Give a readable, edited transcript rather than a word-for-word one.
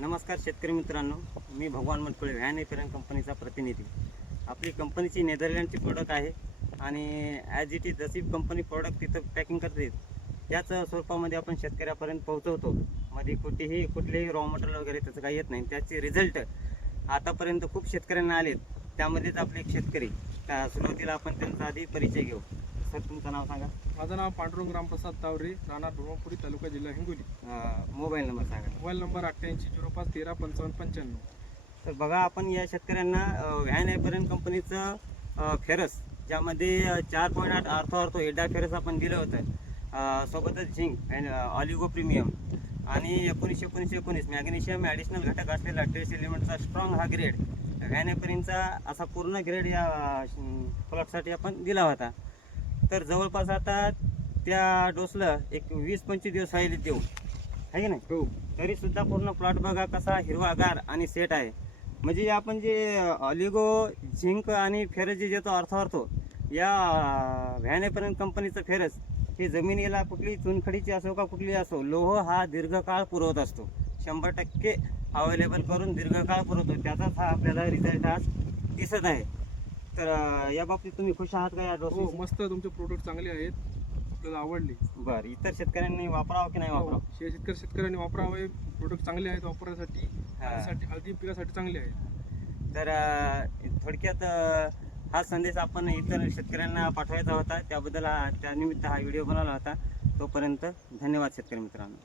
नमस्कार शेतकरी मित्रांनो, मी भगवान मनकुळे व्हॅन एपेरन कंपनीचा प्रतिनिधी. आपली कंपनीची नेदरलँडची प्रोडक्ट आहे आणि ॲज इट इज जशी कंपनी प्रोडक्ट तिथं पॅकिंग करते त्याच स्वरूपामध्ये आपण शेतकऱ्यापर्यंत पोहोचवतो. मध्ये कुठलेही रॉ मटेरियल वगैरे त्याचं काही येत नाही. त्याचे रिझल्ट आतापर्यंत खूप शेतकऱ्यांना आलेत. त्यामध्येच आपले एक शेतकरी, सुरुवातीला आपण त्यांचा आधी परिचय घेऊ. सर, तुमचं नाव सांगा. माझं नाव पांडुरंग रामप्रसाद तावरे, राहणार ब्रह्मपुरी, तालुका, जिल्हा हिंगोली. मोबाईल नंबर सांगा. Mobile number 8805135555. तर बघा, आपण या शेतकऱ्यांना व्हॅन एपेरन कंपनीचं फेरस, ज्यामध्ये 4.8 ऑर्थो एडा फेरस आपण दिलं होतं. सोबतच झिंक आणि ऑलिगो प्रीमियम आणि 19-19-19 मॅग्नेशियम ॲडिशनल घटक असलेला ट्रेस एलिमेंटचा स्ट्रॉंग हा ग्रेड व्हॅन एपेरिनचा असा पूर्ण ग्रेड या प्लॉटसाठी आपण दिला होता. तर जवळपास आता त्या डोसला एक 20-25 दिवस राहिले देऊ, आहे की नाही? हो. तरीसुद्धा पूर्ण प्लॉट बघा कसा हिरवागार आणि सेट आहे. म्हणजे आपण जे ऑलिगो, झिंक आणि फेरस जे देतो ऑर्थो या व्हॅन एपेरन कंपनीचं फेरस हे जमिनीला कुठली चुनखडीची असो का कुठली असो, लोह हा दीर्घकाळ पुरवत असतो. 100% अवेलेबल करून दीर्घकाळ पुरवतो. त्याचाच हा आपल्याला रिझल्ट आज दिसत आहे. तर या बाबतीत तुम्ही खुश आहात का या हो, डोस? मस्त. तुमचे प्रोडक्ट चांगले आहेत, आपल्याला आवडले. बरं, इतर शेतकऱ्यांनी वापरावं की नाही वापरावं? शेतकऱ्यांनी वापरावे. प्रोडक्ट चांगले आहेत वापरण्यासाठी, हळदी पिकासाठी चांगले आहेत. तर थोडक्यात हा संदेश आपण इतर शेतकऱ्यांना पाठवायचा होता. त्याबद्दल त्यानिमित्त हा व्हिडिओ बनवला होता. तोपर्यंत धन्यवाद शेतकरी मित्रांनो.